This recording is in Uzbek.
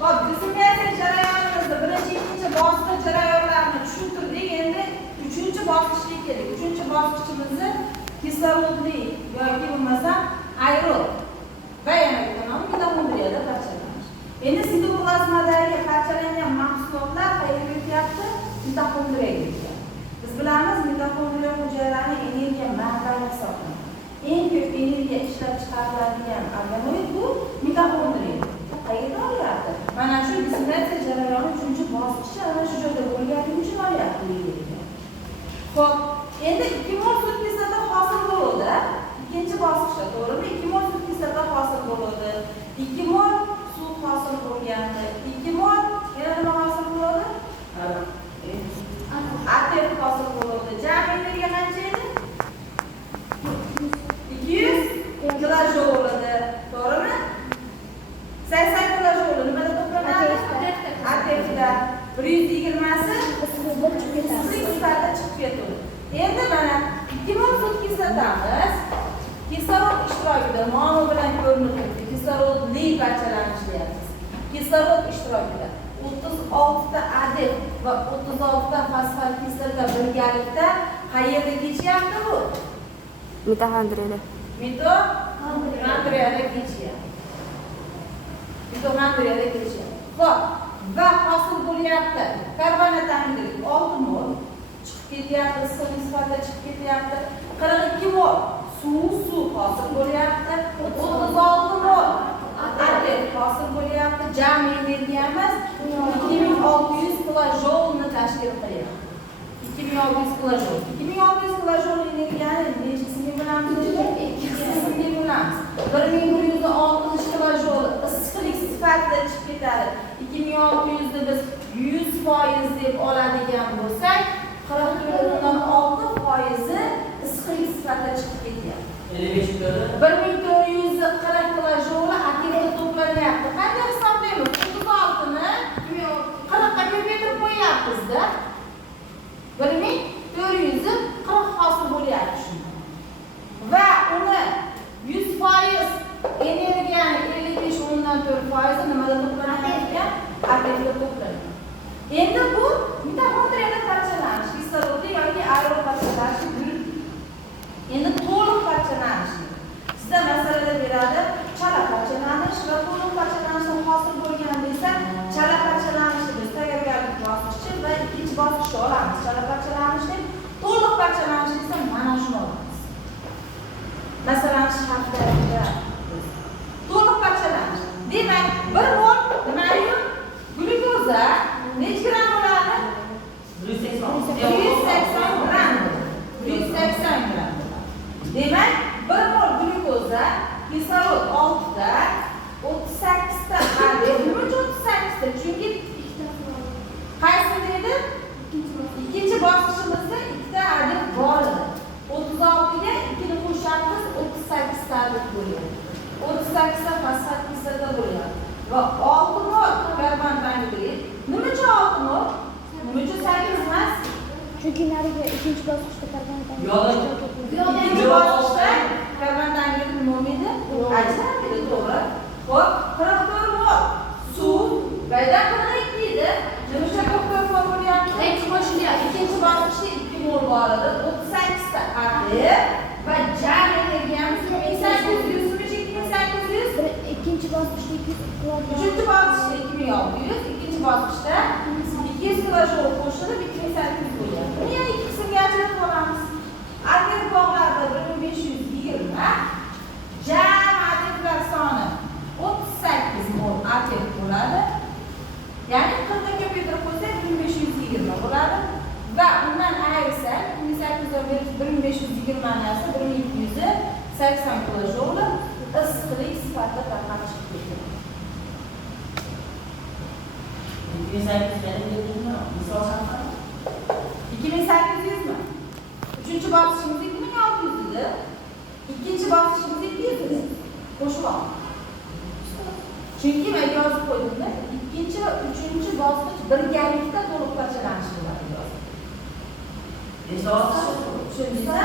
Hop, disseminatsiya jarayonimizda birinchi, ikkinchi bosqich jarayonlarini tushuntirdik. Endi uchinchi bosqichga keldik. Uchinchi bosqichimizni kislorodli yoki bo'lmasa aerob va yana bitta nomi mitoxondriyada parchalanish. Endi sitoplazmadagi parchalangan mahsulotlar qayerga ketyapti? Mitoxondriyaga ketyapti. Biz bilamiz, mitoxondriya hujayrani energiya manbai hisoblanadi. Eng ko'p energiya ishlab chiqariladigan organoid bu mitoxondriya. Qayerdan olyapti? Mana shu disseminatsiya jarayoni uchinchi bosqichi ana shu joyda bo'lgani uchun olyapti. Xo'p, endi 2 mol sut kislota hosil bo'ladi. Ikkinchi bosqichda, to'g'rimi? 2 mol sut kislota hosil bo'ladi. 2 mol suv hosil bo'lganda, 2 mol yana nima hosil bo'ladi? ATF hosil bo'ladi. Jami energiya qancha edi? 200 kilojul bo'ladi. To'g'rimi? 80 kilojul nimada to'planadi? ATFda. 120 issiqlik sifatida chiqib ketadi. Endi mana 2 mol sut kislotamiz kislorod ishtirokida nomi bilan ko'rinib turibdi. Kislorodli parchalanish deyapmiz. Kislorod ishtirokida 36 ta ADF va 36 ta fosfat kislota birgalikda qayerga kechyapti bu? Mitoxondriyada. Mitoxondriyada kechyapti. Mitoxondriyada kechyapti. Xo'p, va hosil bo'lyapti. Karbonat angidrid 6 mol chiqib ketyapti, issiqlik sifatida chiqib ketyapti. 42 mol suv hosil bo'lyapti. 36 mol ATF hosil bo'lyapti. Jami energiyamiz 2600 kilojulni tashkil qilyapti. 2600 kilojul. 2600 kilojul energiyani nechasiga bilamiz? Ikkisiga bilamiz. 1160 kilojul issiqlik sifatida chiqib ketadi. 2600 ni biz 100% deb oladigan bo'lsak, 44.6% issiqlik sifatida chiqib ketyapti. 1440 kilojul aktivda to'planyapti. Qanday hisoblaymiz? 36 ni 40 ga ko'paytirib qo'yapmiz-da. 1440 hosil bo'lyapti shunda. Va uni 100% energiyani 55.4% nimada to'planadi? ATFda to'planadi. Endi bu mitoxondriyada parchalanish, kislorodli yoki aerob parchalanish yuribdi. Endi to'liq parchalanish. Sizda masalada beradi, chala parchalanish va to'liq parchalanishdan hosil bo'lgan desa, chala parchalanishni biz tayyorgarlik bosqichi va ikkinchi bosqichda olamiz. Chala parchalanishni, to'liq parchalanish esa mana shuni olamiz. Masalan, shaftda to'liq parchalanish. Demak, 1 mol nimayu? Glyukoza necha gram bo'ladi? 180 gram. 180 gram. Demak, 1 mol glyukoza kislorod 6 ta, 38 ta ADF. Nima uchun 38 ta? Chunki qaysi dedi? Ikkinchi bosqichimizda 2 ta ADF bor edi. 36 ga 2 ni qo'shamiz, 38 ta ADF bo'ladi. 38 ta fosfat kislota bo'ladi. Va 6 mol karbonat angidrid. Nima uchun 6 mol? Nima uchun 8 emas? Chunki nariga ikkinchi bosqichda karbonat Ikkinchi bosqichda karbonat angidrid nima edi? Ajrab edi, to'g'ri. Xo'p, 44 mol suv paydo qilinadi edi. Nima uchun 44 mol bo'lyapti? Ikkinchi bosqichda 2 mol bor edi. 38 ta ATF va jam energiyamiz 2800 ikkinchi bosqichda 200 kilojul. Uchinchi bosqichda 2600, ikkinchi bosqichda 200 kilojul qo'shilib 2800 bo'ladi. Buni yana ikki qismga ajratib olamiz. ATF bog'larda 1520, jam ATFlar soni 38 mol ATF bo'ladi. Ya'ni 40 ga ko'paytirib qo'ysak 1520 bo'ladi. Va undan ayirsak 1800 dan 1520 narsa 1280 kilojul issiqlik sifatida tarqatib ketadi. 2800 mi? Uchinchi bosqichimiz 2600 edi. Ikkinchi bosqichimiz 200 edi. Qo'shib ol. Chunki men yozib qo'ydim-da, ikkinchi va uchinchi bosqich birgalikda to'liq parchalanish bo'ladi yozdim. Tushundingizmi?